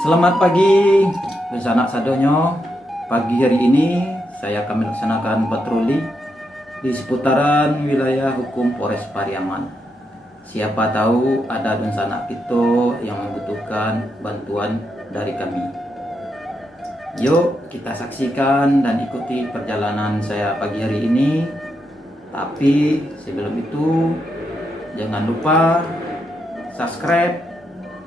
Selamat pagi, sanak sadonyo. Pagi hari ini saya akan melaksanakan patroli di seputaran wilayah hukum Polres Pariaman. Siapa tahu ada dan sanak kita yang membutuhkan bantuan dari kami. Yuk kita saksikan dan ikuti perjalanan saya pagi hari ini. Tapi sebelum itu jangan lupa subscribe,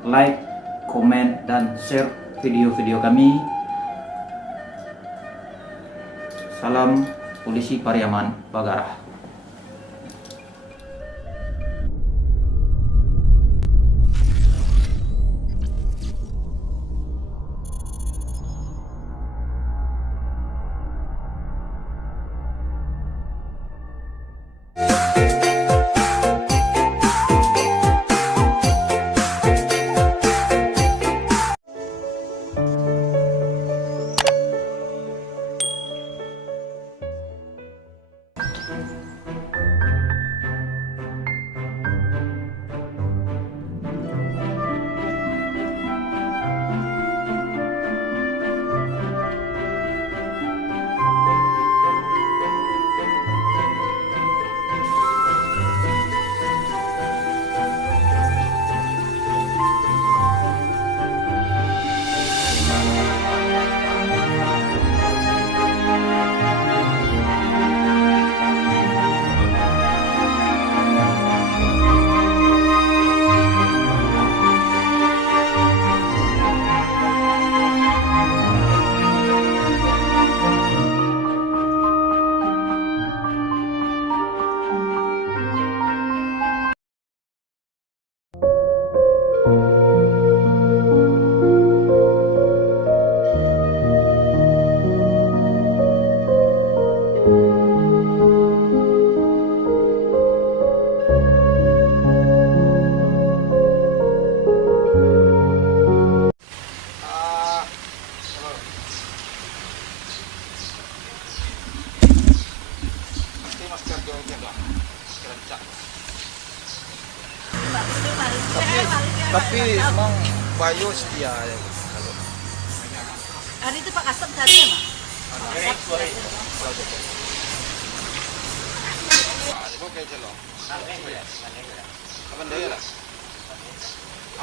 like, komen, dan share video-video kami. Salam Polisi Pariaman Bagarah. Tapi emang Bayu setia ya kalau Hari itu Pak Kasem tadi ya, Pak? Ibu kayak celo. Apa dia lah?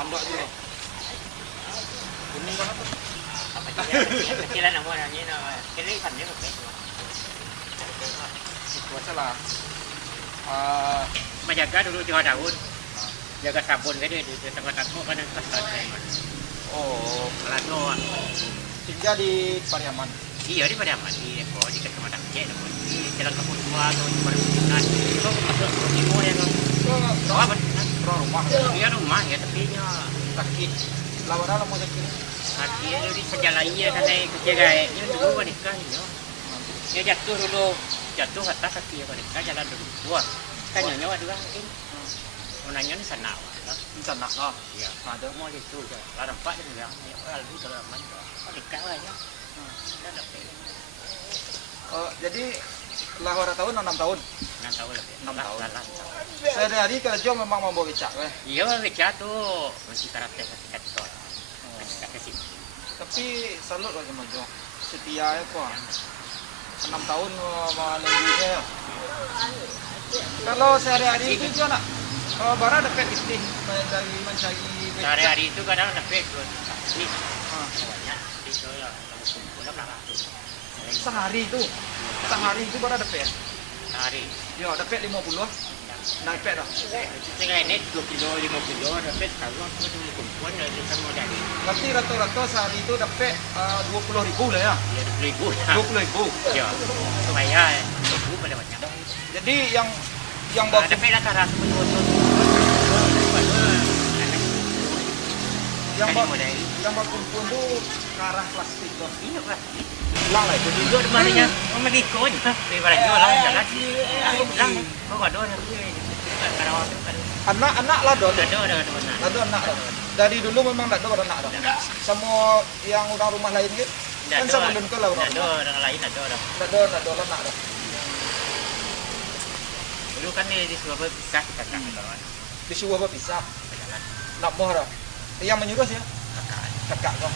Ambak juga. Kuning banget tuh. Kecilan ang muna niya na kinisan niya okay. Situasi lah. Majaga dulu 2 tahun. Jaga sabun kan di tempat aku kan kesal saya. Oh, Lado. tinggal di Pariaman. Iya di Pariaman di Kecamatan Aceh di Jalan Kapur Tua atau di Perhubungan. Itu masuk di Timur yang Rumah. Iya rumah ya tapi nya Kaki. Lawan mau jadi. kaki di sejalannya sana kecil kayak ini dulu wanita ini. Dia jatuh atas kaki wanita jalan dulu. Wah, kan nyonya dua mungkin. Nanya ni sana. Sana. Oh, Ya, ada mau itu je. Larang pak dia bilang, "Lalu dalam mana?" Oh, dekat aja. Dah dapat. Jadi lahir tahun 6 tahun. 6 tahun lebih. 6 tahun. Lalang. Sehari-hari kerja memang mau becak weh. Iya, becak tu. Mesti karakter kat tu. Kat sini. Tapi salut lah sama Jo. Setia ya kok. 6 tahun menunggunya. Kalau sehari-hari itu Jo nak bara dapat istih dari mencari Sehari-hari itu kadang dapat tu. Ni. Banyak. Itu lah. Kumpul lah. sehari itu bara dapat. Sehari. Yo dapat 50. Dapat dah. Tengah ini 2 kilo, 5 kilo dapat kalau aku tu kumpul dari semua dari. Berarti rata-rata sehari itu dapat 20.000 lah ya. Ya 20,000. 20.000. Ya. Supaya itu pada banyak. Jadi yang Ada pela cara yang berkumpul tu ke arah plastik tu. ini kan. Lang lah itu. Itu demarinya memikir aja. Daripada jualan jalan. Lang, kau ada Anak-anak lah dong. ada. Ada anak. Dari dulu memang tak ada anak dah. Semua yang orang rumah lain gitu. Kan sama dengan lah orang. Ada orang lain ada. Tak ada anak dah. Dulu kan di Surabaya pisah kita kan kawan. Disuruh apa pisah. Berjalan Nak moh dah. Yang menyuruh sih. kakak. kakak kau.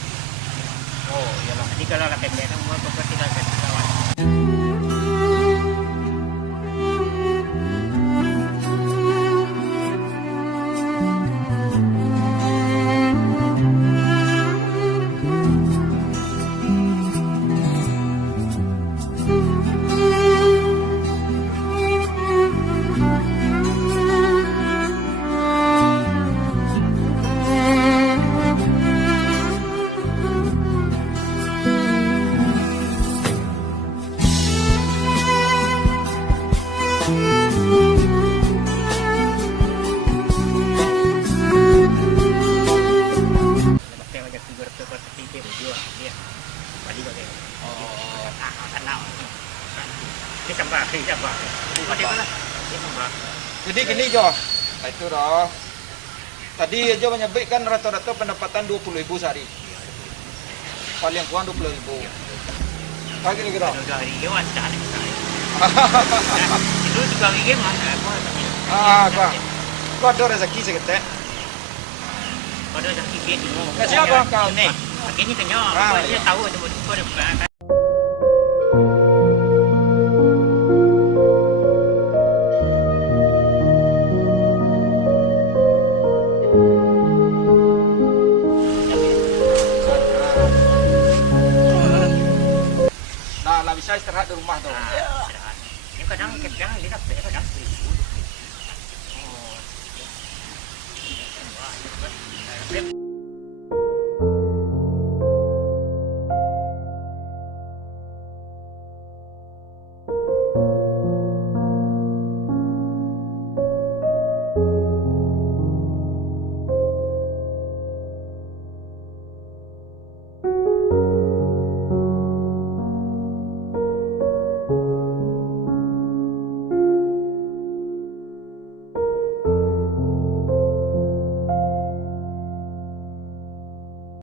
Oh, iyalah. Jadi kalau lah pendek kan mau seperti kawan. Jadi gini Jo, nah, itu doh. Tadi Jo menyebutkan rata-rata pendapatan 20.000 sehari. Paling kurang 20.000. Pagi lagi doh. Itu juga gigi mana? Kau ada rezeki seketek. Ada rezeki gitu. Kasih apa kau ni? Ini kenyang. Dia tahu ada kau ada bukan. Nah, lah bisa istirahat di rumah tu. Ini kadang dia dapat